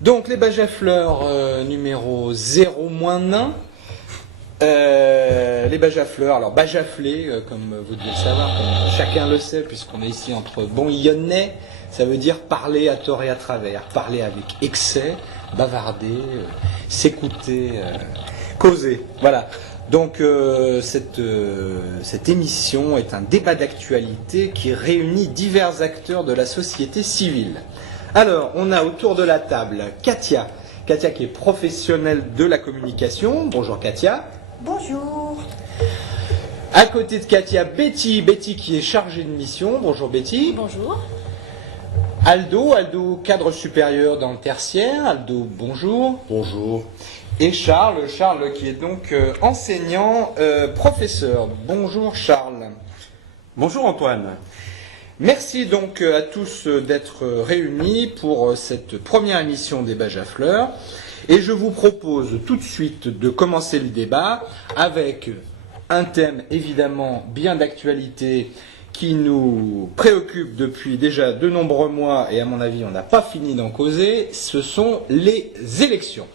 Donc les bâches à fleurs numéro 0-1. Les bâches à fleurs, alors bajafler, comme vous devez le savoir, comme chacun le sait, puisqu'on est ici entre bons Lyonnais, ça veut dire parler à tort et à travers, parler avec excès, bavarder, s'écouter, causer. Voilà. Donc cette émission est un débat d'actualité qui réunit divers acteurs de la société civile. Alors, on a autour de la table Katia. Katia qui est professionnelle de la communication. Bonjour Katia. Bonjour. À côté de Katia, Betty. Betty qui est chargée de mission. Bonjour Betty. Bonjour. Aldo, cadre supérieur dans le tertiaire. Aldo, bonjour. Bonjour. Et Charles qui est donc enseignant, professeur. Bonjour Charles. Bonjour Antoine. Merci donc à tous d'être réunis pour cette première émission des Bâches à fleurs. Et je vous propose tout de suite de commencer le débat avec un thème évidemment bien d'actualité qui nous préoccupe depuis déjà de nombreux mois et à mon avis on n'a pas fini d'en causer, ce sont les élections.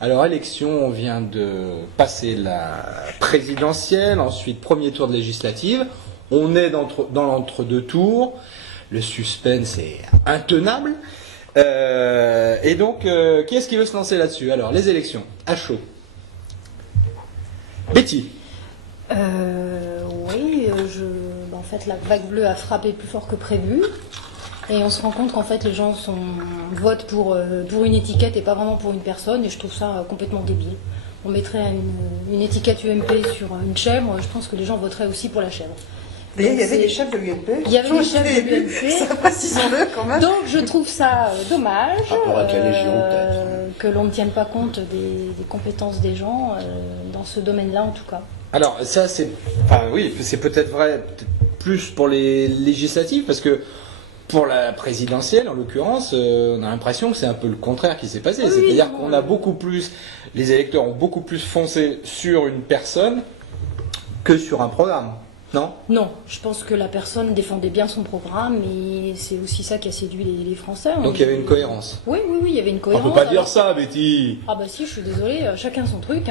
Alors élections, on vient de passer la présidentielle, ensuite premier tour de législative. On est dans l'entre-deux tours, le suspense est intenable. Et donc, qui est-ce qui veut se lancer là-dessus? Alors, les élections, à chaud. Betty. Oui, en fait, la vague bleue a frappé plus fort que prévu. Et on se rend compte qu'en fait, les gens votent pour une étiquette et pas vraiment pour une personne. Et je trouve ça complètement débile. On mettrait une étiquette UMP sur une chèvre. Je pense que les gens voteraient aussi pour la chèvre. D'ailleurs, il y avait les chefs de l'UMP. Il y avait les chefs de l'UMP. Ça, précisons-le quand même. Donc, je trouve ça dommage que l'on ne tienne pas compte des compétences des gens dans ce domaine-là, en tout cas. Alors, ça, c'est peut-être vrai plus pour les législatives, parce que pour la présidentielle, en l'occurrence, on a l'impression que c'est un peu le contraire qui s'est passé. Oui, c'est-à-dire qu'on a les électeurs ont beaucoup plus foncé sur une personne que sur un programme. Non, je pense que la personne défendait bien son programme et c'est aussi ça qui a séduit les Français. Donc il y avait une cohérence. Oui, il y avait une cohérence. On peut pas dire ça, Betty. Ah bah si, je suis désolée, chacun son truc.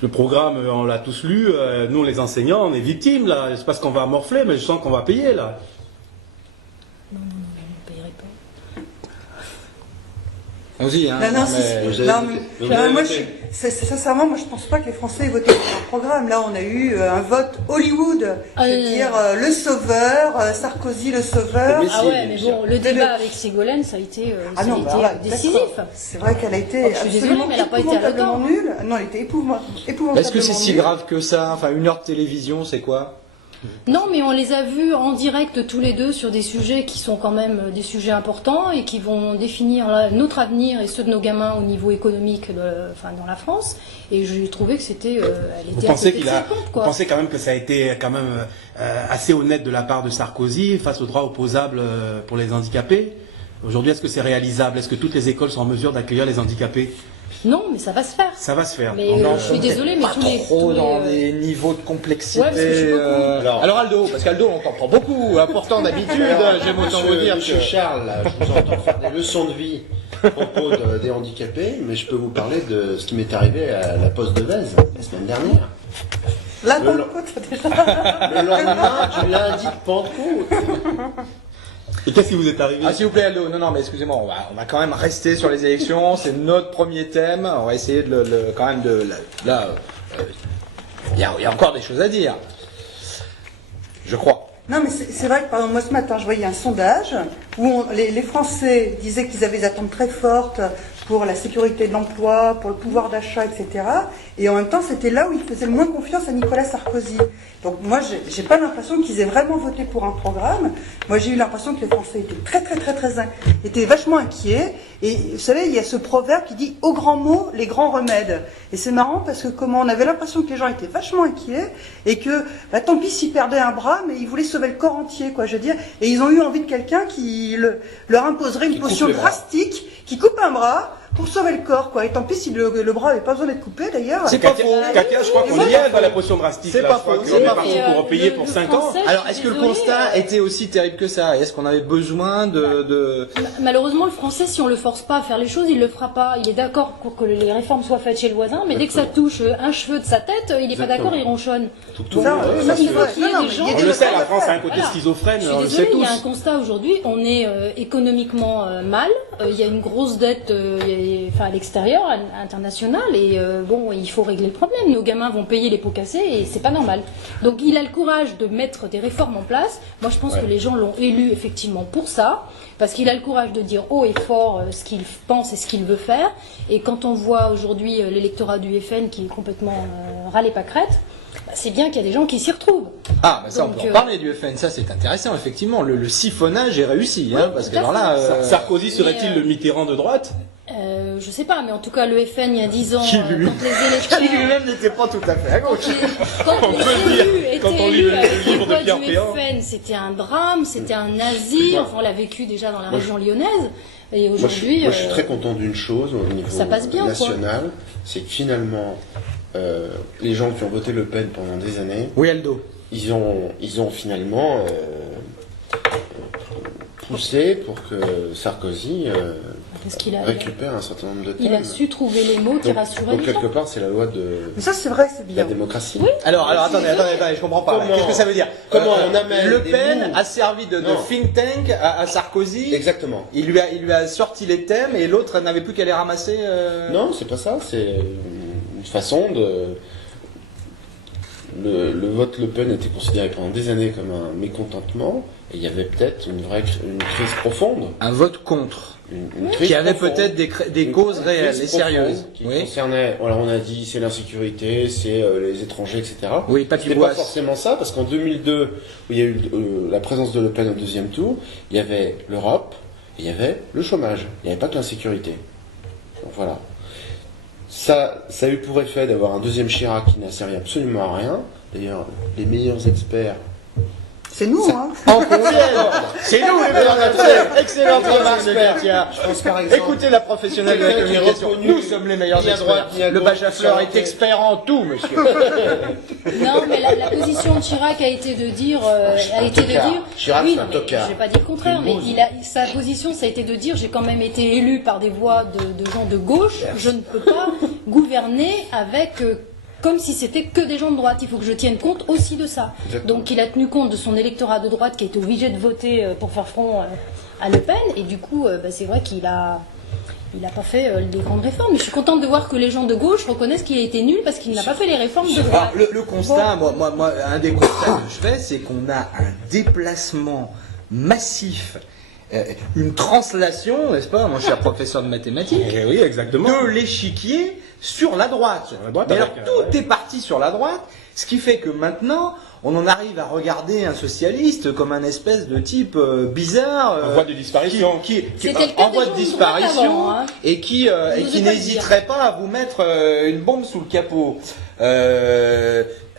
Le programme, on l'a tous lu, nous les enseignants, on est victimes là. C'est parce qu'on va morfler, mais je sens qu'on va payer là. Non, je ne payerai pas. Vas-y, sincèrement, moi je pense pas que les Français aient voté pour un programme. Là, on a eu un vote Hollywood, c'est-à-dire le sauveur, Sarkozy le sauveur. Mais bon, le débat avec Ségolène, ça a été décisif. C'est vrai qu'elle a été je suis désolée, mais elle n'a pas été à la nulle. Non, elle était épouvantablement. Est-ce que c'est si grave que ça? Enfin, 1 heure de télévision, c'est quoi? Non, mais on les a vus en direct tous les deux sur des sujets qui sont quand même des sujets importants et qui vont définir notre avenir et ceux de nos gamins au niveau économique dans la France. Et j'ai trouvé que c'était... Vous pensez quand même que ça a été quand même assez honnête de la part de Sarkozy face aux droits opposables pour les handicapés? Aujourd'hui, est-ce que c'est réalisable? Est-ce que toutes les écoles sont en mesure d'accueillir les handicapés? Non, mais ça va se faire. Ça va se faire. Mais je suis désolée, mais tous les dans les niveaux de complexité. Ouais, parce que je suis alors Aldo, parce qu'Aldo on t'entend beaucoup, important d'habitude. J'aime autant vous dire Monsieur Charles, là, je vous entends faire des leçons de vie à propos des handicapés, mais je peux vous parler de ce qui m'est arrivé à la Poste de Vèze la semaine dernière. La Pentecôte, déjà. Le lendemain du lundi de Pentecôte. Et qu'est-ce qui vous est arrivé? S'il vous plaît Aldo, non mais excusez-moi, on va quand même rester sur les élections, c'est notre premier thème, on va essayer il y a encore des choses à dire, je crois. Non mais c'est vrai que par exemple moi ce matin je voyais un sondage où les Français disaient qu'ils avaient des attentes très fortes pour la sécurité de l'emploi, pour le pouvoir d'achat, etc. Et en même temps, c'était là où ils faisaient le moins confiance à Nicolas Sarkozy. Donc moi, j'ai pas l'impression qu'ils aient vraiment voté pour un programme. Moi, j'ai eu l'impression que les Français étaient étaient vachement inquiets. Et vous savez, il y a ce proverbe qui dit « aux grands mots, les grands remèdes ». Et c'est marrant parce que on avait l'impression que les gens étaient vachement inquiets et que, tant pis s'ils perdaient un bras, mais ils voulaient sauver le corps entier, quoi, je veux dire. Et ils ont eu envie de quelqu'un qui leur imposerait une potion drastique, qui coupe un bras pour sauver le corps, quoi. Et tant pis si le bras n'avait pas besoin d'être coupé, d'ailleurs. C'est pas faux. Katia, je crois qu'on y est dans la potion drastique. C'est là, pas je crois faux, qu'on c'est est pas parti faux. pour repayer pour 5 ans. Alors, est-ce que le constat était aussi terrible que ça? Est-ce qu'on avait besoin de... Malheureusement, le français, si on le force pas à faire les choses, il le fera pas. Il est d'accord pour que les réformes soient faites chez le voisin, mais dès que ça touche un cheveu de sa tête, il est pas d'accord, il ronchonne. C'est vrai. On le sait, la France a un côté schizophrène, Je on suis le désolée, sait il y a tous. un constat aujourd'hui, on est économiquement mal, il y a une grosse dette à l'extérieur, internationale, et bon, il faut régler le problème. Nos gamins vont payer les pots cassés et c'est pas normal. Donc il a le courage de mettre des réformes en place. Moi je pense que les gens l'ont élu effectivement pour ça, parce qu'il a le courage de dire haut et fort ce qu'il pense et ce qu'il veut faire. Et quand on voit aujourd'hui l'électorat du FN qui est complètement râlé pâquerette, c'est bien qu'il y a des gens qui s'y retrouvent. Ah, bah ça, Donc, on peut en parler du FN, ça c'est intéressant, effectivement. Le siphonnage est réussi, Oui, parce que tout à alors là... fait. Sarkozy serait-il le Mitterrand de droite? Je sais pas, mais en tout cas, le FN, il y a 10 ans, Qui quand les électeurs... lui-même n'était pas tout à fait à gauche. Quand On les peut le dire, élus quand étaient on lit élus le avec livre le de vote Pierre du Péan. FN, c'était un drame, c'était un nazi, enfin on l'a vécu déjà dans la région lyonnaise, et aujourd'hui... Moi, je suis très content d'une chose au niveau ça passe bien, national, c'est que finalement, les gens qui ont voté Le Pen pendant des années, Oui, Aldo. ils ont finalement poussé pour que Sarkozy Parce qu'il a, récupère un certain nombre de thèmes. il a su trouver les mots qui rassuraient Donc les gens. quelque part, c'est la loi de Mais ça, c'est vrai, c'est la bien. démocratie. Alors attendez, je comprends pas. Comment- Qu'est-ce que ça veut dire? comment on amène Le des Pen bouts a servi de Non. think tank à Sarkozy. Exactement. Il lui a sorti les thèmes et l'autre n'avait plus qu'à les ramasser. Non, c'est pas ça. C'est une façon de. Le vote Le Pen était considéré pendant des années comme un mécontentement, et il y avait peut-être une crise profonde. Un vote contre. Une crise Qui avait profonde. peut-être des Une causes crise réelles et profonde sérieuses. Qui Oui. concernait, alors on a dit c'est l'insécurité, c'est les étrangers, etc. Oui, Papy C'était Boisse. pas forcément ça, parce qu'en 2002, où il y a eu la présence de Le Pen au deuxième tour, il y avait l'Europe, et il y avait le chômage. Il n'y avait pas que l'insécurité. Donc voilà. Ça a eu pour effet d'avoir un deuxième Chirac qui n'a servi absolument à rien. D'ailleurs, les meilleurs experts. C'est nous, hein. En conviennent. C'est nous les meilleurs experts. Excellente remarque, Katia. Je pense par exemple. Écoutez la professionnelle de la Quelqu'un qui est communication. reconnu, Nous sommes les meilleurs ni à droite, experts. ni à Le gauche, Bajafleur sur est expert en tout, monsieur. Non, mais la position de Chirac a été de dire... Chirac, oui, c'est un non, mais tocard. je vais pas dire le contraire, mais sa position, ça a été de dire j'ai quand même été élu par des voix de gens de gauche, je ne peux pas gouverner avec... comme si c'était que des gens de droite. Il faut que je tienne compte aussi de ça. Exactement. Donc il a tenu compte de son électorat de droite qui a été obligé de voter pour faire front à Le Pen. Et du coup, c'est vrai qu'il a pas fait des grandes réformes. Mais je suis contente de voir que les gens de gauche reconnaissent qu'il a été nul parce qu'il n'a pas fait les réformes de droite. Alors, le constat, moi, un des constats que je fais, c'est qu'on a un déplacement massif, une translation, n'est-ce pas, mon cher professeur de mathématiques, Oui, exactement. de l'échiquier sur la droite. Sur la droite, Mais alors, avec, tout est parti sur la droite, ce qui fait que maintenant, on en arrive à regarder un socialiste comme un espèce de type bizarre, En voie de disparition. qui C'était le cas en des voie gens de de disparition droite avant, hein. et qui n'osez pas le n'hésiterait pas à vous mettre une bombe sous le capot.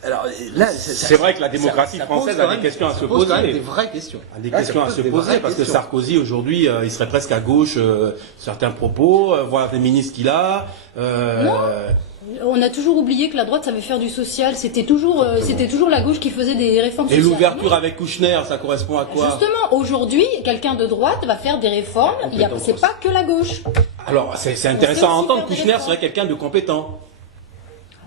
Alors là, C'est vrai que la démocratie française a des questions à se pose quand même poser. des vraies questions. Des Là, questions ça à pose se des poser vraies parce que questions. Sarkozy aujourd'hui il serait presque à gauche certains propos, voir les ministres qu'il a. On a toujours oublié que la droite savait faire du social. C'était toujours la gauche qui faisait des réformes Et sociales. l'ouverture avec Kouchner, ça correspond à quoi? Justement, aujourd'hui, quelqu'un de droite va faire des réformes. C'est pas que la gauche. Alors c'est intéressant à aussi entendre. faire des Kouchner réformes. serait quelqu'un de compétent.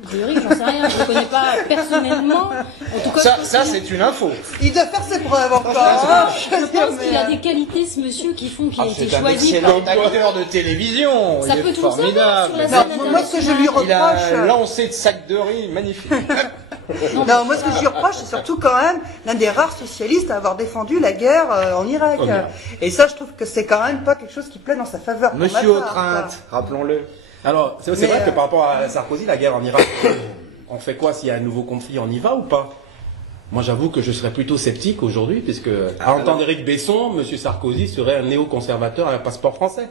A priori, j'en sais rien. Je ne le connais pas personnellement. En tout cas, Ça c'est une info. Il doit faire ses preuves encore. hein. je pense qu'il a des qualités, ce monsieur, qui font qu'il a été C'est un choisi. excellent acteur de télévision. Ça Il peut est tout savoir formidable. sur la Non, scène moi, ce que je lui Il a un reproche. lancé de sac de riz magnifique. Non, moi, ce que je lui reproche, c'est surtout quand même l'un des rares socialistes à avoir défendu la guerre en Irak. En Irak. Et ça, je trouve que c'est quand même pas quelque chose qui plaît dans sa faveur. pour Monsieur ma part, Autrainte, rappelons-le. Alors c'est Mais, vrai que par rapport à Sarkozy, la guerre en Irak, on fait quoi s'il y a un nouveau conflit? On y va ou pas? Moi j'avoue que je serais plutôt sceptique aujourd'hui, puisque à entendre Éric Besson, M. Sarkozy serait un néoconservateur à un passeport français.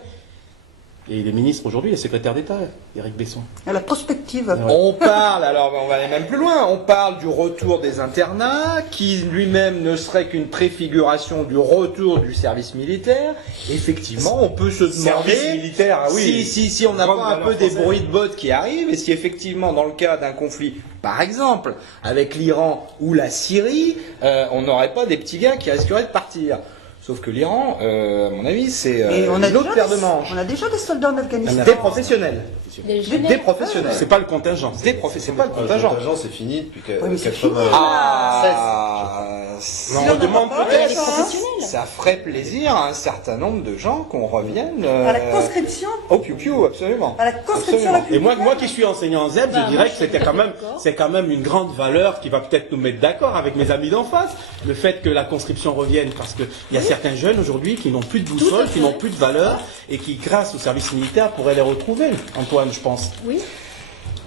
Et il est ministre aujourd'hui, il est secrétaire d'État, Éric Besson. À la prospective. Ouais. On parle, alors on va aller même plus loin, on parle du retour des internats, qui lui-même ne serait qu'une préfiguration du retour du service militaire. Effectivement, on peut se demander Service militaire, ah oui. si on n'a Grande pas un valeur peu des française. bruits de bottes qui arrivent, et si effectivement, dans le cas d'un conflit, par exemple, avec l'Iran ou la Syrie, on n'aurait pas des petits gars qui risqueraient de partir. Sauf que l'Iran, à mon avis, c'est Et on a l'autre déjà paire de des- manches. On a déjà des soldats en Afghanistan. Des professionnels. Des professionnels. C'est pas le contingent. C'est pas le contingent. Le contingent, c'est fini depuis Oui, mais c'est 80. fini. Non, on demande pas peut-être. Les professionnels. Ça ferait plaisir à un certain nombre de gens qu'on revienne À la conscription. au piou-piou, absolument. À la conscription Et moi qui suis enseignant en ZEP, Bah, je dirais moi, que je suis c'était tout à quand fait même, d'accord. c'est quand même une grande valeur qui va peut-être nous mettre d'accord avec mes amis d'en face. Le fait que la conscription revienne, parce qu'il y a certains jeunes aujourd'hui qui n'ont plus de boussole, qui n'ont plus de valeur, et qui, grâce au service militaire, pourraient les retrouver. Antoine, je pense. Oui.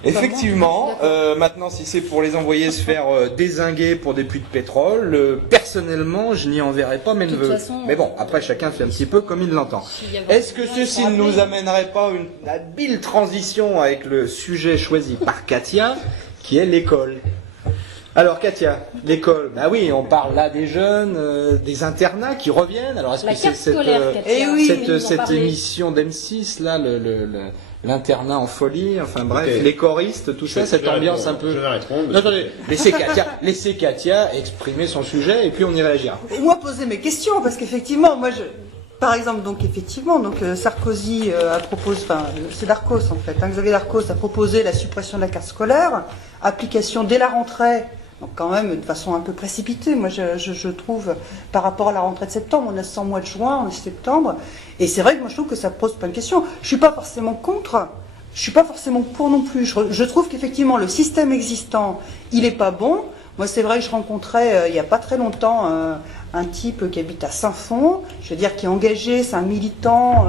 Effectivement, maintenant, si c'est pour les envoyer se faire dézinguer pour des puits de pétrole, personnellement, je n'y enverrai pas mes De toute neveux. façon, Mais bon, après, chacun fait un petit peu comme il l'entend. s'il y avait Est-ce que besoin, ceci il faut ne nous rappeler. amènerait pas une habile transition avec le sujet choisi par Katia, qui est l'école? Alors Katia, l'école, bah oui, on parle là des jeunes, des internats qui reviennent. Alors est-ce La que c'est carte scolaire, Katia. Eh oui, nous en cette parler. émission d'M6 là, l'internat en folie, enfin bref, Ok. les choristes, tout ça, cette ambiance un peu. Je vais répondre. Non, attendez, laissez Katia exprimer son sujet et puis on y réagira. Et moi poser mes questions parce qu'effectivement, par exemple, Sarkozy a proposé, enfin c'est Darcos en fait, Xavier Darcos a proposé la suppression de la carte scolaire, application dès la rentrée, donc quand même de façon un peu précipitée. Moi je trouve par rapport à la rentrée de septembre, on a 100 mois de juin, on est septembre, et c'est vrai que moi je trouve que ça pose plein de questions. Je suis pas forcément contre. Je suis pas forcément pour non plus. Je trouve qu'effectivement le système existant, il est pas bon. Moi, c'est vrai que je rencontrais il n'y a pas très longtemps un type qui habite à Saint-Fond, je veux dire qui est engagé, c'est un militant,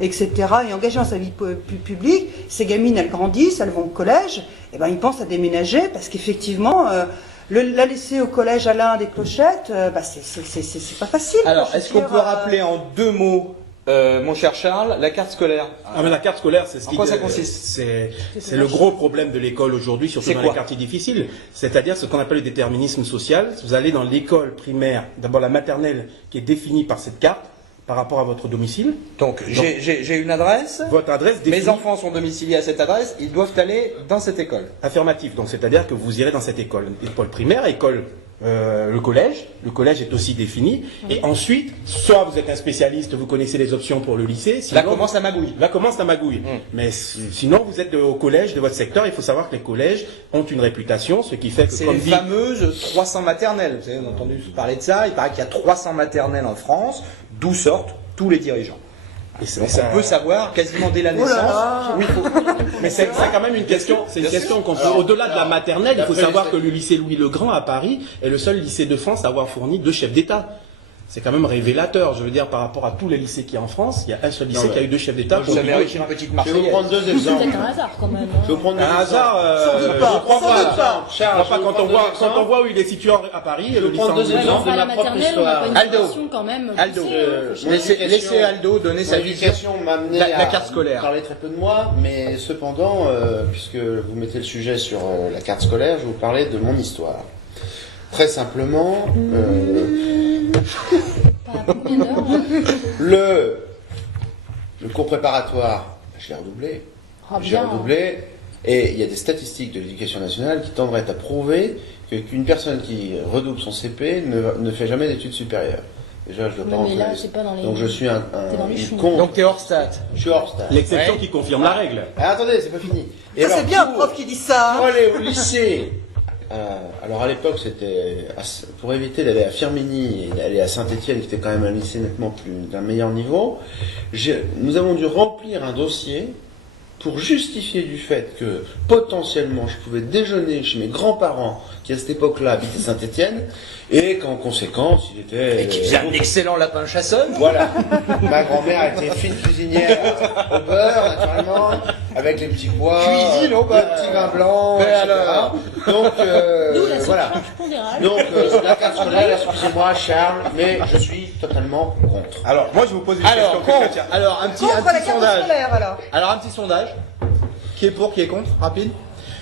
etc., et engagé dans sa vie publique. Ces gamines, elles grandissent, elles vont au collège, et ben ils pensent à déménager parce qu'effectivement, la laisser au collège à l'un des clochettes, c'est pas facile. Alors, Je veux est-ce qu'on dire, peut rappeler en 2 mots, mon cher Charles, la carte scolaire? Ah mais la carte scolaire, c'est ce En qui quoi ça consiste? c'est le gros problème de l'école aujourd'hui, surtout C'est dans quoi les quartiers difficiles. C'est-à-dire ce qu'on appelle le déterminisme social. Vous allez dans l'école primaire, d'abord la maternelle, qui est définie par cette carte par rapport à votre domicile. Donc, j'ai une adresse. Votre adresse définie. Mes enfants sont domiciliés à cette adresse, ils doivent aller dans cette école. Affirmatif. Donc c'est-à-dire que vous irez dans cette école. École primaire, école. Le collège est aussi défini. Et ensuite, soit vous êtes un spécialiste, vous connaissez les options pour le lycée. Là sinon- commence la magouille. Là commence la magouille. Mais sinon, vous êtes au collège de votre secteur. Il faut savoir que les collèges ont une réputation, ce qui fait que C'est comme les dit, fameuses 300 maternelles. Vous avez entendu parler de ça. Il paraît qu'il y a 300 maternelles en France, d'où sortent tous les dirigeants. et c'est- Donc ça- on peut savoir quasiment dès la Oh là naissance. là. Oui, mais c'est quand même une question. C'est une question qu'on peut. Au-delà de la maternelle, il faut savoir que le lycée Louis le Grand à Paris est le seul lycée de France à avoir fourni 2 chefs d'État. C'est quand même révélateur, je veux dire, par rapport à tous les lycées qu'il y a en France. Il y a un seul lycée Non, qui a eu 2 chefs d'État. vous avez réussi une petite Je vais vous Marseillaise. prendre deux C'est exemples. peut-être un hasard quand même. hein. Je vais vous prendre deux Un exemples. hasard, Sans doute je pas, crois sans pas. doute pas. Charles, Crois pas quand on voit où il est situé à Paris. Je le vais prendre lycée deux en- Ouais, mais exemples enfin, de la ma propre maternelle, on n'a pas une histoire. Aldo. formation quand même. Aldo, poussée, hein. laissez Aldo donner sa Mon vision. éducation m'a amené La à carte scolaire. parler très peu de moi, mais cependant, puisque vous mettez le sujet sur la carte scolaire, je vais vous parler de mon histoire. Très simplement, Pas combien d'heures, hein. le cours préparatoire, je l'ai redoublé. Ah, J'ai bien. redoublé, et il y a des statistiques de l'éducation nationale qui tendraient à prouver qu'une personne qui redouble son CP ne fait jamais d'études supérieures. Déjà, je dois pas Oui, mais rentrer là, dans les- c'est pas dans les- Donc je suis T'es dans les choux. une con. Donc t'es hors stat. Je suis hors stade. L'exception Ouais. qui confirme la règle. Ah, attendez, c'est pas fini. Et Ça, alors, c'est bien un pour- prof qui dit ça. Pour hein. aller au lycée, alors à l'époque c'était pour éviter d'aller à Firminy et d'aller à Saint-Étienne, qui était quand même un lycée nettement d'un meilleur niveau. Nous avons dû remplir un dossier pour justifier du fait que potentiellement je pouvais déjeuner chez mes grands-parents qui à cette époque-là habitaient Saint-Étienne et qu'en conséquence il était Et qui faisait un excellent lapin chassonne. voilà. Ma grand-mère était fine cuisinière au beurre, naturellement, avec les petits pois, Cuisine au beurre. le petit vin blanc, Mais etc. alors Donc, D'où la voilà. surcharge pondérale. Donc, la carte scolaire, excusez-moi, Charles, mais je suis totalement contre. Alors, moi, je vous pose une question. Alors, un petit sondage. Alors, un petit sondage. Qui est pour, qui est contre? Rapide.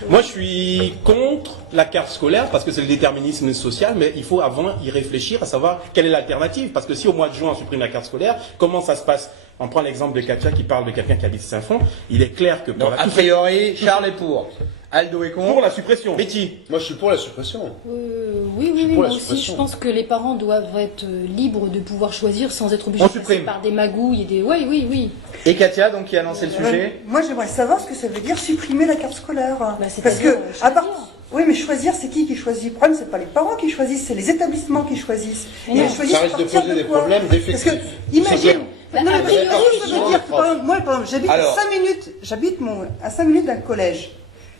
Moi, je suis contre la carte scolaire parce que c'est le déterminisme social, mais il faut avant y réfléchir à savoir quelle est l'alternative. Parce que si au mois de juin on supprime la carte scolaire, comment ça se passe? On prend l'exemple de Katia qui parle de quelqu'un qui habite Saint-Fond. Il est clair que pour a priori, Charles est pour. Aldo est contre. Pour la suppression. Betty. Moi, je suis pour la suppression. Oui, moi aussi. Je pense que les parents doivent être libres de pouvoir choisir sans être obligés de passer par des magouilles et des. Oui. Et Katia, donc, qui a lancé le sujet. Moi, j'aimerais savoir ce que ça veut dire supprimer la carte scolaire. Parce que, oui, mais choisir, c'est qui choisit? Le problème, c'est pas les parents qui choisissent, c'est les établissements qui choisissent. Et ça risque de poser des problèmes d'effectifs. Parce que, imagine. Ça veut dire que, moi, par exemple, j'habite à 5 minutes d'un collège.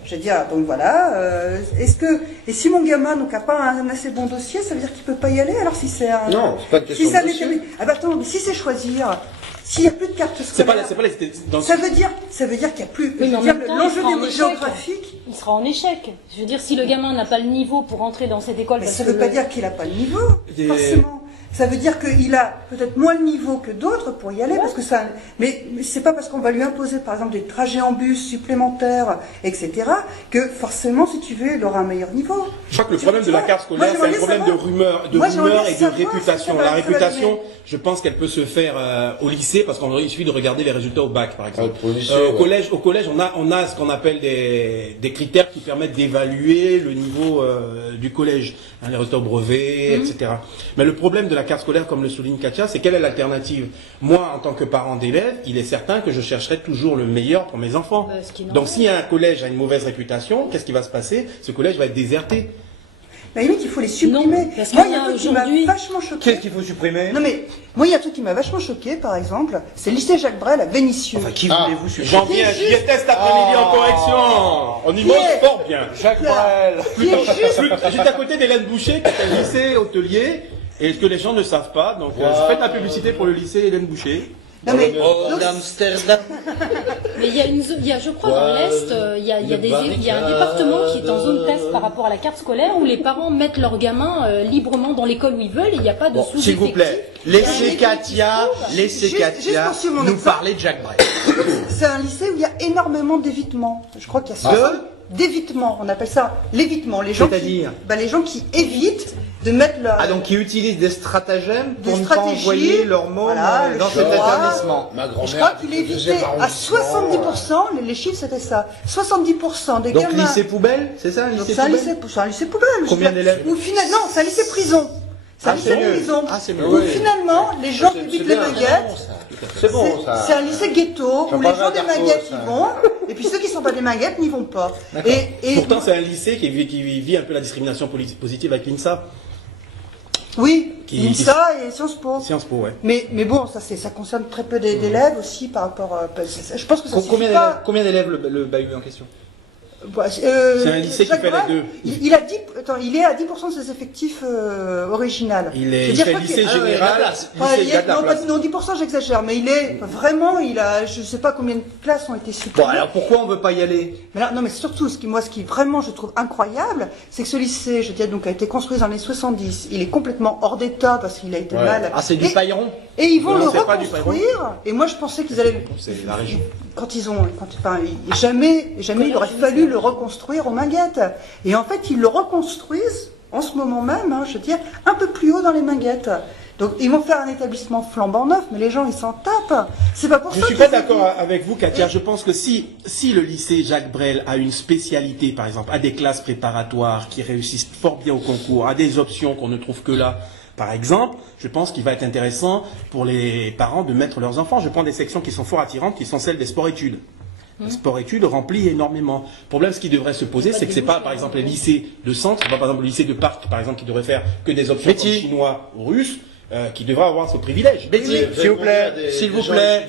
Je veux dire, donc voilà, et si mon gamin n'a pas un assez bon dossier, ça veut dire qu'il peut pas y aller, alors si c'est un... Non, c'est pas une question de dossier. Ah bah attends, mais si c'est choisir, s'il n'y a plus de carte scolaire... Ça veut dire qu'il n'y a plus... Oui, l'enjeu géographique... Il sera en échec. Je veux dire, si le gamin n'a pas le niveau pour entrer dans cette école... Mais ça ne veut pas dire qu'il n'a pas le niveau, forcément. Ça veut dire qu'il a peut-être moins de niveau que d'autres pour y aller, parce que ça. Mais c'est pas parce qu'on va lui imposer, par exemple, des trajets en bus supplémentaires, etc., que forcément, si tu veux, il aura un meilleur niveau. Je crois que le problème de la carte scolaire, c'est un problème de rumeur et de réputation. La réputation, je pense qu'elle peut se faire au lycée, parce qu'il suffit de regarder les résultats au bac, par exemple. Au collège, on a ce qu'on appelle des critères qui permettent d'évaluer le niveau du collège, les résultats au brevet, etc. Mais le problème de la carte scolaire, comme le souligne Katia, c'est quelle est l'alternative? Moi, en tant que parent d'élève, il est certain que je chercherai toujours le meilleur pour mes enfants. Donc, si un collège a une mauvaise réputation, qu'est-ce qui va se passer? Ce collège va être déserté. Mais limite, il faut les supprimer. Non, parce moi, il y a un truc qui m'a vachement choqué. Qu'est-ce qu'il faut supprimer? Non, mais moi, il y a un truc qui m'a vachement choqué, par exemple, c'est le lycée Jacques Brel à Vénissieux. Enfin, qui voulez-vous supprimer? J'en viens, j'y étais cet après-midi en correction. On y mange fort bien. Jacques Brel. Juste à côté d'Hélène Boucher, qui est un lycée hôtelier, et que les gens ne savent pas. Donc, je fais de la publicité pour le lycée Hélène Boucher. Non, mais, Amsterdam. Mais il y a, je crois, dans l'Est, il y a un département qui est en zone test par rapport à la carte scolaire où les parents mettent leurs gamins librement dans l'école où ils veulent et il n'y a pas de sous-effectif. S'il vous plaît, laissez Katia nous parler de Jacques Brel. C'est un lycée où il y a énormément d'évitement. Je crois qu'il y a d'évitement, on appelle ça l'évitement. Les gens qui évitent de mettre leur... Ah, donc qui utilisent des stratagèmes pour ne pas envoyer leurs mots dans cet établissement. Je crois qu'il évitait à 70%, les chiffres c'était ça, 70% des gamins... Donc lycée poubelle, c'est ça, un lycée poubelle? C'est un lycée poubelle. Combien d'élèves? Non, c'est un lycée prison. C'est un lycée prison. Où finalement, les gens qui habitent les maguettes... C'est bon, ça. C'est un lycée ghetto où les gens des maguettes y vont, et puis ceux qui ne sont pas des maguettes n'y vont pas. Pourtant, c'est un lycée qui vit un peu la discrimination positive avec l'INSA. Oui, l'INSA et Sciences Po. Sciences Po, ouais. Mais bon, ça concerne très peu d'élèves aussi par rapport. Je pense que ça suffit pas. Combien d'élèves le bahut en question? C'est un lycée qui fait les deux. Il est à 10% de ses effectifs original. Il fait lycée général. Non, 10% j'exagère, mais je sais pas combien de classes ont été supprimées. Bon, alors pourquoi on veut pas y aller? Non, mais surtout, ce qui vraiment je trouve incroyable, c'est que ce lycée, a été construit dans les années 70. Il est complètement hors d'état parce qu'il a été mal. Ah, c'est du pailleron. Et ils vont le reconstruire. Et moi, je pensais qu'ils allaient. C'est la région. Jamais il aurait fallu le reconstruire aux Minguettes. Et en fait, ils le reconstruisent en ce moment même, un peu plus haut dans les Minguettes. Donc, ils vont faire un établissement flambant neuf, mais les gens, ils s'en tapent. C'est pas pour ça. Je suis pas d'accord avec vous, Katia. Je pense que si le lycée Jacques Brel a une spécialité, par exemple, a des classes préparatoires qui réussissent fort bien au concours, a des options qu'on ne trouve que là, par exemple, je pense qu'il va être intéressant pour les parents de mettre leurs enfants. Je prends des sections qui sont fort attirantes, qui sont celles des sports-études. Le sport-études remplit énormément. Le problème, ce qui devrait se poser, c'est que c'est pas, par exemple, les lycées de centre, c'est pas, par exemple, le lycée de Parc, par exemple, qui devrait faire que des options comme chinois ou russes, qui devrait avoir ce privilège. Betty, s'il vous plaît.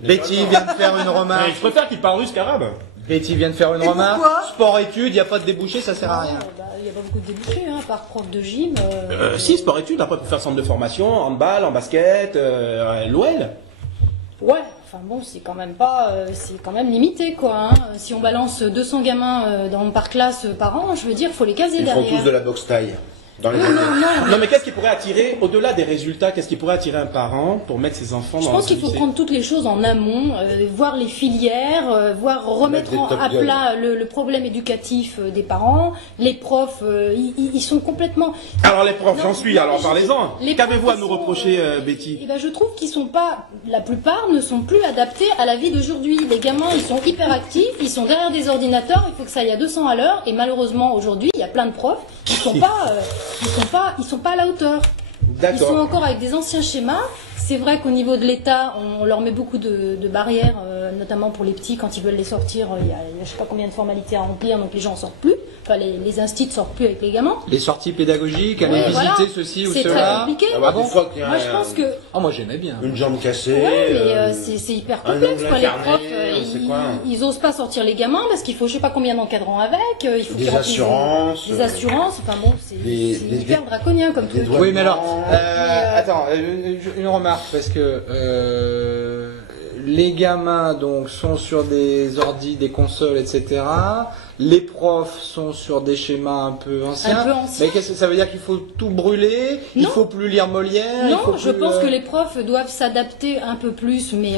Betty vient de faire une remarque. Je préfère qu'il parle russe qu'arabe. Betty vient de faire une remarque. Sport-études, il n'y a pas de débouché, ça sert à rien. Il n'y a pas beaucoup de débouchés, par prof de gym. Si, sport-études, après, pour faire centre de formation, handball, en basket, l'OL. Ouais, enfin bon, c'est quand même limité, quoi. Si on balance 200 gamins par classe par an, je veux dire, faut les caser derrière. Ils font tous de la boxe taille. dans les Non, mais qu'est-ce qui pourrait attirer, au-delà des résultats, qu'est-ce qui pourrait attirer un parent pour mettre ses enfants dans Je pense qu'il faut prendre toutes les choses en amont, voir les filières, remettre à plat le problème éducatif des parents. Les profs, ils sont complètement... Alors les profs, j'en suis, alors mais parlez-en. Qu'avez-vous à nous reprocher, Betty? Eh ben, je trouve qu'ils sont pas, la plupart ne sont plus adaptés à la vie d'aujourd'hui. Les gamins, ils sont hyperactifs, ils sont derrière des ordinateurs, il faut que ça aille à 200 à l'heure, et malheureusement aujourd'hui, il y a plein de profs qui sont pas à la hauteur. Ils sont encore avec des anciens schémas. C'est vrai qu'au niveau de l'État, on leur met beaucoup de barrières, notamment pour les petits, quand ils veulent les sortir, il y a je sais pas combien de formalités à remplir, donc les gens en sortent plus. Enfin, les instituts ne sortent plus avec les gamins. Les sorties pédagogiques, aller visiter ceci ou cela. C'est très compliqué. Moi, je pense que... Ah, moi j'aimais bien. Une jambe cassée. Ouais, mais c'est hyper complexe. Un Les profs, ils osent pas sortir les gamins parce qu'il faut je sais pas combien d'encadrants avec. Il faut des assurances. Des assurances. Enfin bon, c'est hyper draconien comme truc. Oui, mais alors, attends, une remarque parce que les gamins donc sont sur des ordis, des consoles, etc. Les profs sont sur des schémas un peu anciens. Mais qu'est-ce que ça veut dire qu'il faut tout brûler? Il faut plus lire Molière? Non, je pense que les profs doivent s'adapter un peu plus, mais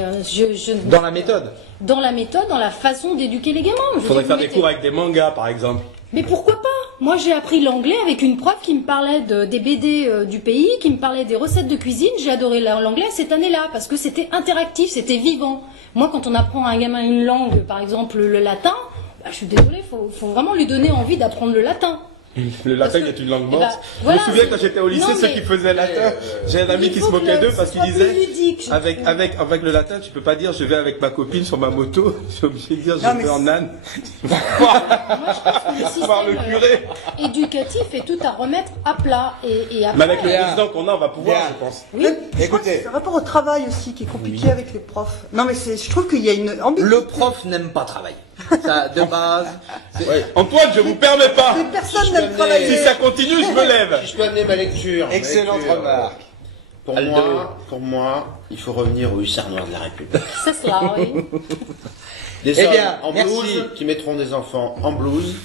dans la méthode. Dans la méthode, dans la façon d'éduquer les gamins. Il faudrait faire des cours avec des mangas, par exemple. Mais pourquoi pas? Moi, j'ai appris l'anglais avec une prof qui me parlait des BD du pays, qui me parlait des recettes de cuisine. J'ai adoré l'anglais cette année-là parce que c'était interactif, c'était vivant. Moi, quand on apprend à un gamin une langue, par exemple le latin, je suis désolée, faut vraiment lui donner envie d'apprendre le latin. Le latin est une langue morte. Je me souviens quand j'étais au lycée, ceux qui faisaient latin, j'ai un ami qui se moquait d'eux parce qu'il disait avec le latin, tu peux pas dire je vais avec ma copine sur ma moto, je suis obligé de dire je vais en âne. Moi, je pense que voir le curé. Éducatif est tout à remettre à plat et après, mais avec le président qu'on a, on va pouvoir, je pense. Oui. Écoutez, c'est un rapport au travail aussi qui est compliqué avec les profs. Non, mais je trouve qu'il y a une ambiguïté. Le prof n'aime pas travailler. Ça, de base. Antoine, je vous permets pas. Mais personne n'aime travailler. Si ça continue, je me lève. Si je peux amener ma lecture. Excellente remarque. Pour moi, il faut revenir aux hussards noirs de la République. C'est cela, oui. Des hommes en blouse qui mettront des enfants en blouse.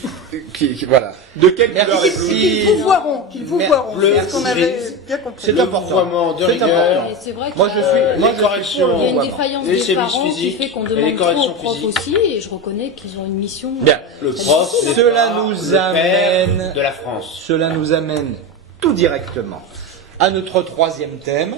Voilà. De quelle couleur est blouse? Qu'ils vous voiront. C'est ce qu'on avait bien compris. C'est important. De rigueur. C'est vrai que moi, je suis. Les corrections. Il y a une défaillance des parents qui fait qu'on demande trop aux profs aussi, et je reconnais qu'ils ont une mission. Bien. Le prof, cela nous amène de la France. Cela nous amène tout directement à notre troisième thème,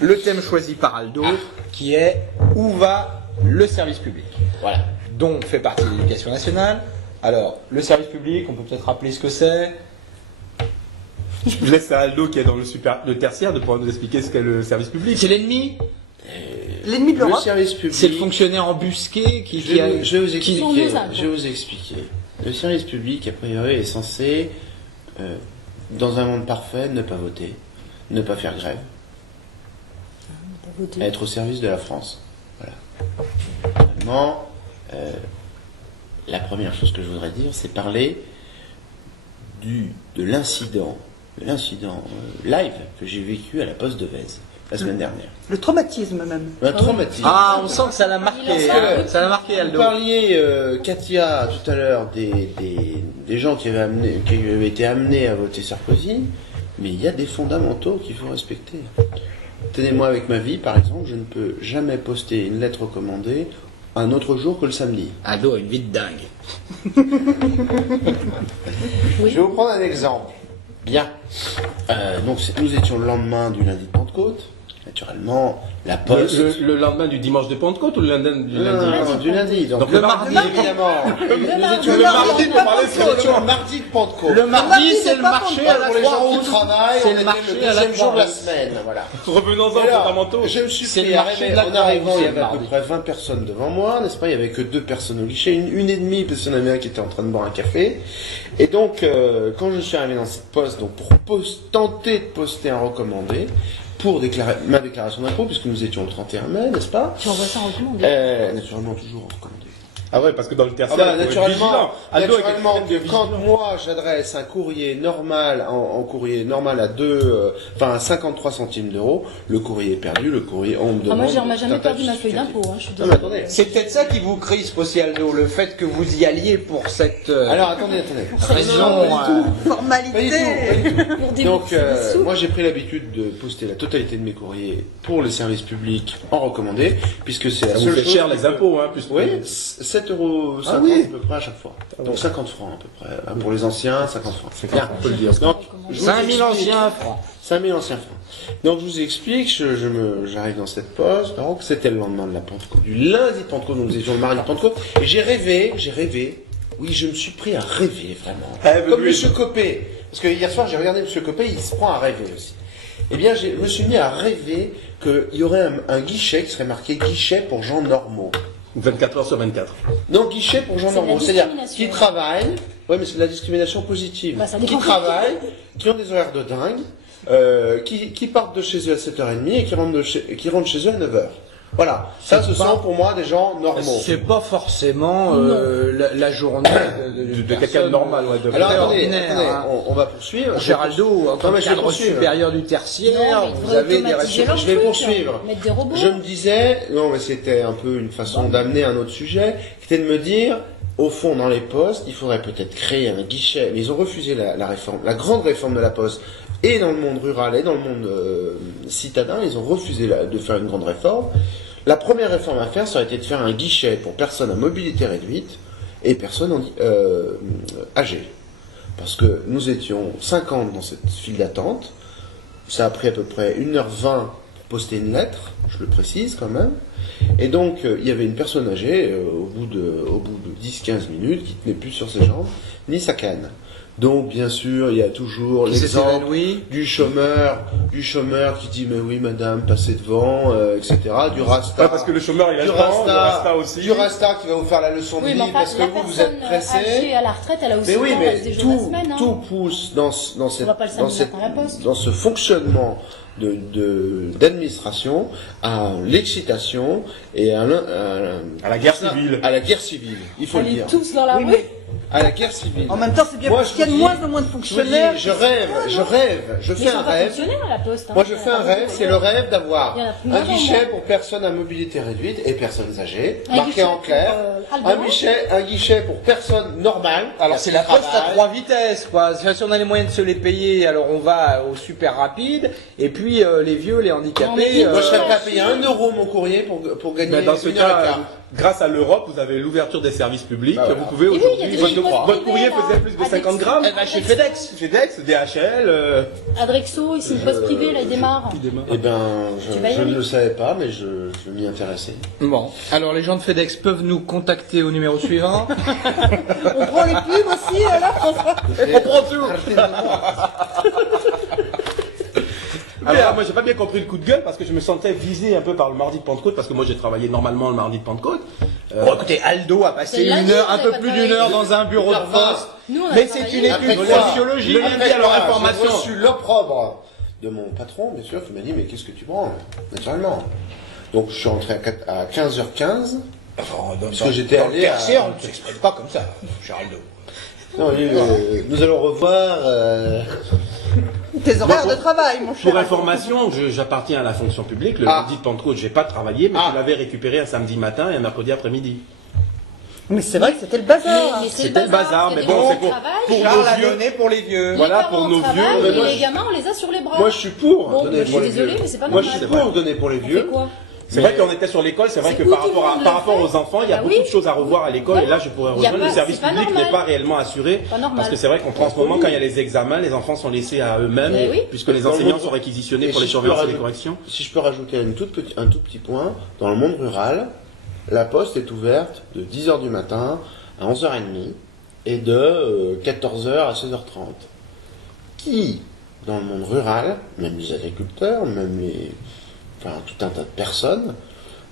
le thème choisi par Aldo, qui est où va le service public. Voilà. Dont fait partie l'éducation nationale. Alors, le service public, on peut peut-être rappeler ce que c'est. Je laisse à Aldo qui est dans le tertiaire de pouvoir nous expliquer ce qu'est le service public. C'est l'ennemi. L'ennemi de l'Europe. Le service public. C'est le fonctionnaire embusqué qui. Je vais vous expliquer. Le service public, a priori, est censé, dans un monde parfait, ne pas voter, ne pas faire grève, être au service de la France. Voilà. Vraiment, la première chose que je voudrais dire, c'est parler de l'incident live que j'ai vécu à la Poste de Vèze la semaine dernière. Le traumatisme même. Un traumatisme. Ah, on sent que ça l'a marqué. Ça l'a marqué, Aldo. Vous parliez, Katia, tout à l'heure, des gens qui avaient été amenés à voter Sarkozy, mais il y a des fondamentaux qu'il faut respecter. Tenez-moi avec ma vie, par exemple, je ne peux jamais poster une lettre recommandée un autre jour que le samedi. Aldo a une vie de dingue. Je vais vous prendre un exemple. Bien. Donc nous étions le lendemain du lundi de Pentecôte. Naturellement, la Poste... Le lendemain du dimanche de Pentecôte ou le lendemain du lundi? Non, du lundi. Donc le mardi, évidemment. Nous étions le mardi pour parler le mardi de Pentecôte. Le mardi, c'est le marché à la pour les gens Croix-Rouge. qui travaillent, C'est le marché le à la deuxième jour de la Croix-Rouge. semaine. Voilà. Revenons-en aux fondamentaux. Je me suis C'est pris le marché de la en arrivant, Croix-Rouge, il y avait à peu mardi. près 20 personnes devant moi, n'est-ce pas? Il y avait que 2 personnes au guichet, une et demie, parce qu'il y en avait un qui était en train de boire un café. Et donc, quand je suis arrivé dans cette poste, donc pour tenter de poster un recommandé, pour déclarer ma déclaration d'impôt, puisque nous étions le 31 mai, n'est-ce pas? Tu envoies ça en recommandé. Naturellement, toujours en recommandé. Ah ouais, parce que dans le tertiaire, naturellement, que quand moi j'adresse un courrier normal en courrier normal à 53 centimes d'euros, le courrier est perdu, le courrier on me demande. Moi, on m'a jamais perdu ma feuille d'impôt. Je suis désolée. Attendez. C'est peut-être ça qui vous crispe aussi, Aldo, le fait que vous y alliez pour cette. Alors attendez. Raison. Formalité. Pas du tout. Donc moi j'ai pris l'habitude de poster la totalité de mes courriers pour les services publics en recommandé, puisque c'est la seule chose. Cher les impôts, hein, plus. Oui, 7,50 € à peu près à chaque fois. Donc 50 francs à peu près. Pour les anciens, 50 francs. C'est clair, on peut le dire. Donc, 5000 anciens francs. 5000 anciens francs. Donc je vous explique, j'arrive dans cette poste, donc c'était le lendemain de la Pentecôte, du lundi de Pentecôte, donc nous étions le mardi de Pentecôte, et j'ai rêvé, oui je me suis pris à rêver vraiment. Comme Monsieur Copé, parce que hier soir j'ai regardé Monsieur Copé, il se prend à rêver aussi. Eh bien je me suis mis à rêver qu'il y aurait un guichet qui serait marqué guichet pour gens normaux. 24 heures sur 24. Non, guichet pour gens normaux, c'est-à-dire qui travaillent, ouais mais c'est de la discrimination positive, qui travaillent, qui ont des horaires de dingue, qui partent de chez eux à 7h30 et qui rentrent chez eux à 9h. Voilà, ça ce sont pour moi des gens normaux. C'est pas forcément la journée de quelqu'un de normal. Ouais, alors attendez, on va poursuivre. Géraldo, en tant que cadre supérieur du tertiaire, vous avez des responsabilités. Je vais poursuivre. Je me disais, non mais c'était un peu une façon d'amener un autre sujet, qui était de me dire, au fond dans les postes, il faudrait peut-être créer un guichet. Mais ils ont refusé la réforme, la grande réforme de la poste. Et dans le monde rural et dans le monde citadin, ils ont refusé de faire une grande réforme. La première réforme à faire, ça aurait été de faire un guichet pour personnes à mobilité réduite et personnes âgées. Parce que nous étions 50 dans cette file d'attente. Ça a pris à peu près 1h20 pour poster une lettre, je le précise quand même. Et donc, il y avait une personne âgée, au bout de 10-15 minutes, qui tenait plus sur ses jambes, ni sa canne. Donc, bien sûr, il y a toujours l'exemple du chômeur qui dit, mais oui, madame, passez devant, etc. Du rasta. Parce que le chômeur, il a le rasta aussi. Du rasta qui va vous faire la leçon de vie parce que vous êtes pressé. Âgée à la retraite, elle a aussi mais tout pousse dans ce fonctionnement d'administration à l'excitation et à la guerre civile. À la guerre civile, il faut le dire. Tous dans la rue. À la guerre civile. En même temps, c'est bien parce qu'il y a de moins en moins de fonctionnaires. Je fais un rêve. Moi, je fais un rêve, c'est le rêve d'avoir un guichet pour personnes à mobilité réduite et personnes âgées, marqué en clair. Un guichet pour personnes normales. Alors, c'est la poste à 3 vitesses, quoi. Si on a les moyens de se les payer, alors on va au super rapide. Et puis, les vieux, les handicapés. Moi, je serais prêt à payer 1 € mon courrier pour gagner dans ce cas, grâce à l'Europe, vous avez l'ouverture des services publics. Vous pouvez aujourd'hui. Votre courrier faisait plus de 50 grammes. Chez FedEx, DHL. Adrexo, ici une poste privée, là, il démarre. Eh ben, je ne le savais pas, mais je m'y intéressais. Bon, alors les gens de FedEx peuvent nous contacter au numéro suivant. On prend les pubs aussi, alors. On prend tout. Alors, moi, j'ai pas bien compris le coup de gueule parce que je me sentais visé un peu par le mardi de Pentecôte parce que moi, j'ai travaillé normalement le mardi de Pentecôte. Bon, écoutez, Aldo a passé un peu plus d'une heure dans un bureau de poste. Mais c'est une étude sociologique. J'ai reçu l'opprobre de mon patron, bien sûr, qui m'a dit, mais qu'est-ce que tu prends? Naturellement. Donc, je suis rentré à 15h15. Parce que j'étais allé à... On ne s'exprime pas comme ça, cher Aldo. Non, nous allons revoir... Tes horaires de travail, mon cher. Pour information, j'appartiens à la fonction publique. Le mardi de Pentecôte, j'ai pas travaillé, mais je l'avais récupéré un samedi matin et un mercredi après-midi. Mais c'est vrai que c'était le bazar. C'était le bazar, mais bon, c'est pour Charles a donné pour les vieux. Voilà, pour nos vieux. Et les gamins, on les a sur les bras. Moi, je suis pour donner pour les vieux. Je suis désolée, mais c'est pas normal. normal. Moi, je suis pour donner pour les vieux. C'est vrai qu'on était sur l'école, c'est vrai que par rapport aux enfants, il y a beaucoup de choses à revoir à l'école, et là je pourrais rejoindre, le service public n'est pas réellement assuré, parce que c'est vrai qu'en ce moment, quand il y a les examens, les enfants sont laissés à eux-mêmes, puisque les enseignants sont réquisitionnés pour les surveillances et les corrections. Si je peux rajouter un tout petit point, dans le monde rural, la poste est ouverte de 10h du matin à 11h30 et de 14h à 16h30. Qui, dans le monde rural, même les agriculteurs, même tout un tas de personnes,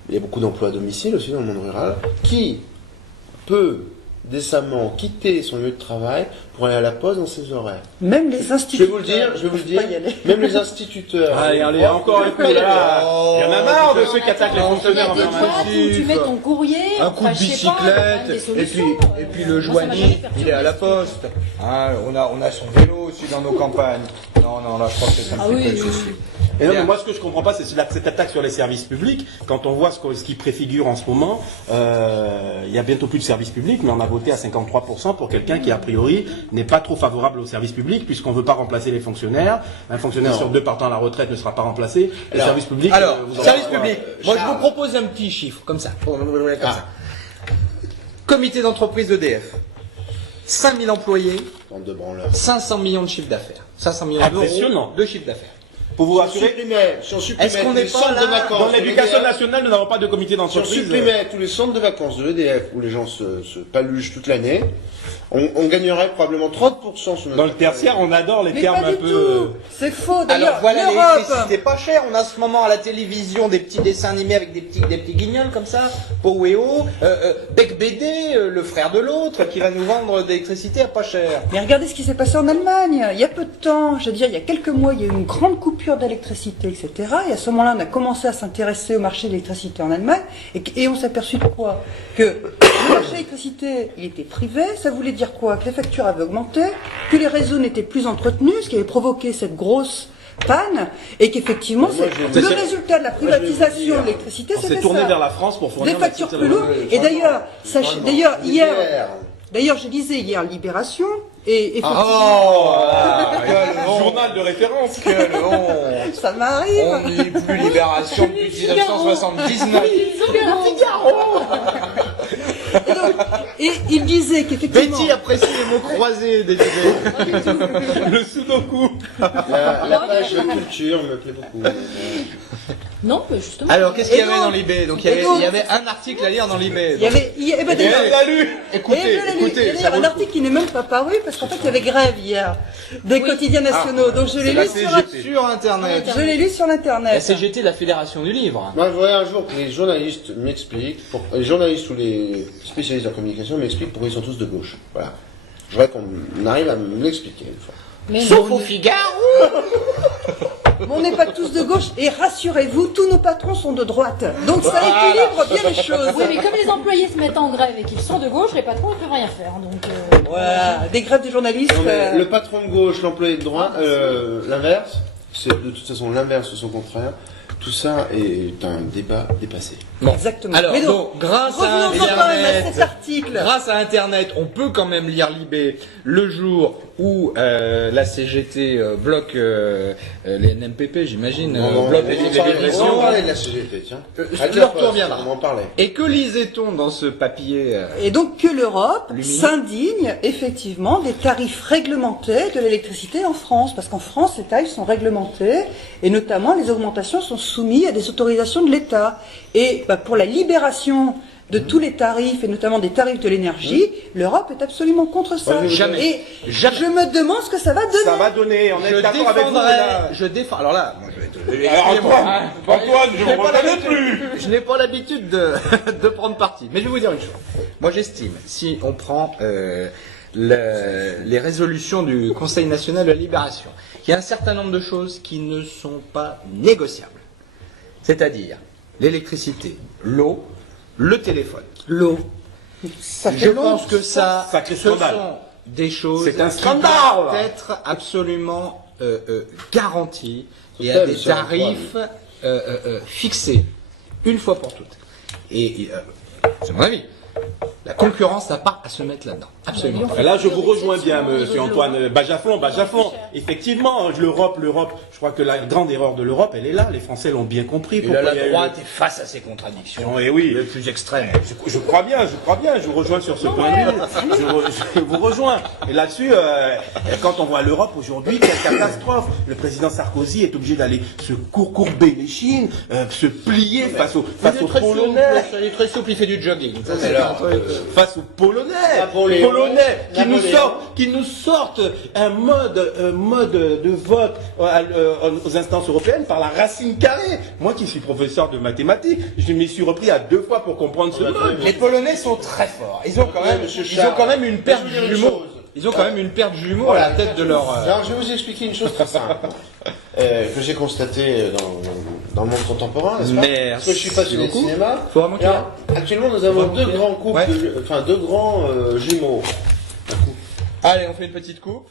il y a beaucoup d'emplois à domicile aussi dans le monde rural, qui peut décemment quitter son lieu de travail pour aller à la poste dans ses horaires. Même les instituteurs. Je vais vous le dire, même les instituteurs. Allez, encore un coup là. Il y en a marre de ceux qui attaquent les fonctionnaires en permanence. Tu mets ton courrier, un coup de Enfin, je sais pas, il y a quand même bicyclette, des et solutions. puis le Moi, ça m'a joigny, jamais perturbé, il est à la ce truc. poste. Hein, on a son vélo aussi dans nos campagnes. Non, là, je crois que c'est un Ah petit oui, peu le oui, souci. Et non, Bien. mais moi, ce que je comprends pas, c'est cette attaque sur les services publics. Quand on voit ce qui préfigure en ce moment, il y a bientôt plus de services publics, mais on a voté à 53% pour quelqu'un qui, a priori, n'est pas trop favorable aux services publics, puisqu'on ne veut pas remplacer les fonctionnaires. Un fonctionnaire sur deux partant à la retraite ne sera pas remplacé. Les services publics. vous en service parlez, public. Moi, je vous propose un petit chiffre, comme ça. Ça. Comité d'entreprise d'EDF. 5000 employés, Bande de branleurs. 500 millions de chiffre d'affaires. 500 millions Impressionnant. d'euros de chiffre d'affaires. Pour vous rassurer, Si on supprimait Est-ce qu'on tous n'est les pas centres là de vacances dans de l'éducation l'EDF, nationale, nous n'avons pas de comité si on d'entreprise. supprimait tous les centres de vacances de l'EDF où les gens se palugent toute l'année, on gagnerait probablement 30% sur notre Dans le tertiaire, on adore les Mais termes pas un du peu. tout. C'est faux. Alors D'ailleurs, voilà l'Europe. l'électricité pas chère. On a en ce moment à la télévision des petits dessins animés avec des petits guignols comme ça. Poweo, Bec BD, le frère de l'autre, qui va nous vendre de l'électricité à pas cher. Mais regardez ce qui s'est passé en Allemagne. Il y a peu de temps, je veux dire, il y a quelques mois, il y a eu une grande coupure d'électricité, etc. Et à ce moment-là, on a commencé à s'intéresser au marché de l'électricité en Allemagne. Et on s'est aperçu de quoi? Que le marché de l'électricité, il était privé. Ça voulait dire quoi? Que les factures avaient augmenté, que les réseaux n'étaient plus entretenus, ce qui avait provoqué cette grosse panne, et qu'effectivement, Moi, c'est le j'ai- résultat de la moi, je vais vous privatisation dire, de l'électricité, On s'est c'était tourné ça. vers la France pour fournir Des factures plus l'électricité. lourdes. Et d'ailleurs, d'ailleurs, je lisais hier Libération, et effectivement, Journal de référence. Quelle honte. ça m'arrive. On n'y est plus Libération depuis 1979. Et il disait qu'effectivement, Betty apprécie les mots croisés des idées. Le Sudoku. La page culture me plaît beaucoup. Non, mais justement. Alors, qu'est-ce qu'il y Et avait donc- dans l'IB? Donc, et donc- il y avait un article à lire dans l'IB. il y avait, eh ben, d'ailleurs, Elle l'a lu. Écoutez, et je l'ai lu. Il y écoutez, a ça d'ailleurs vaut un le coup. article qui n'est même pas paru parce qu'en fait il y avait grève hier des quotidiens nationaux. Donc je l'ai La lu sur, CGT. Sur Internet. je l'ai lu sur La l'internet. CGT, la Fédération du Livre. Moi, je voudrais un jour que les journalistes m'expliquent, les journalistes ou les spécialistes en communication m'expliquent pourquoi ils sont tous de gauche. Voilà. Je voudrais qu'on arrive à me l'expliquer une fois. Mais Sauf non, au Figaro. Mais on n'est pas tous de gauche et rassurez-vous, tous nos patrons sont de droite. Donc ça équilibre bien les choses. Oui, mais comme les employés se mettent en grève et qu'ils sont de gauche, les patrons ne peuvent rien faire. Donc, Voilà, des grèves de journalistes. Non, mais le patron de gauche, l'employé de droite, l'inverse, c'est de toute façon l'inverse ou son contraire. Tout ça est un débat dépassé. Bon. Exactement. Alors, Mais donc, grâce à revenons quand même à cet Internet, article. grâce à Internet, on peut quand même lire l'IB le jour où la CGT bloque les NMPP, j'imagine, bloque les on va livraisons. parler de la CGT, tiens. Leur tour viendra. On en parlait. Et que lisait-on dans ce papier Et donc que l'Europe Lumini. s'indigne effectivement des tarifs réglementés de l'électricité en France, parce qu'en France les tarifs sont réglementés et notamment les augmentations sont soumises à des autorisations de l'État. Et pour la libération de tous les tarifs et notamment des tarifs de l'énergie, l'Europe est absolument contre ça. Jamais. Et Jamais. je me demande ce que ça va donner. Ça va donner. On Je est d'accord avec vous. défendrai, là. je défends. Alors là, moi, je vais te. Alors, Excusez-moi. Antoine, je n'ai vous pas reconnais l'habitude- plus. Je n'ai pas l'habitude de prendre parti. Mais je vais vous dire une chose. Moi, j'estime, si on prend les résolutions du Conseil national de la libération, qu'il y a un certain nombre de choses qui ne sont pas négociables. C'est-à-dire l'électricité, l'eau, le téléphone. L'eau. Ça fait Je long. pense que ça, Sacré ce scandale. sont des choses C'est un qui scandale. doivent être absolument garanties et à Total, des monsieur tarifs fixés une fois pour toutes. Et c'est mon avis. La concurrence n'a pas à se mettre là-dedans. Absolument pas. Et là, je vous rejoins bien, monsieur Antoine. Bajaflon. Effectivement, l'Europe, je crois que la grande erreur de l'Europe, elle est là. Les Français l'ont bien compris. Et là, la droite est face à ces contradictions. Et oui. Les plus extrêmes. Je crois bien, je vous rejoins sur ce point de vue. Je vous rejoins. Et là-dessus, quand on voit l'Europe aujourd'hui, quelle catastrophe. Le président Sarkozy est obligé d'aller se courber les chines, se plier face aux Polonais. Il est très souple, il fait du jogging. Ça, c'est Alors, un truc, Face aux Polonais, Napoléon. qui nous sortent un mode de vote aux instances européennes par la racine carrée. Moi qui suis professeur de mathématiques, je m'y suis repris à 2 fois pour comprendre ce mode. Les Polonais sont très forts. Ils ont quand même une paire de jumeaux. Ils ont quand même une paire de jumeaux à la tête de leur. Alors, je vais vous expliquer une chose très simple que j'ai constatée dans le monde contemporain, n'est-ce pas? Merci Parce que je suis passionné de beaucoup. cinéma. Faut vraiment qu'il y ait- Actuellement, nous avons Faut vraiment deux qu'il y ait- grands couples, Ouais. deux grands jumeaux. Allez, on fait une petite coupe.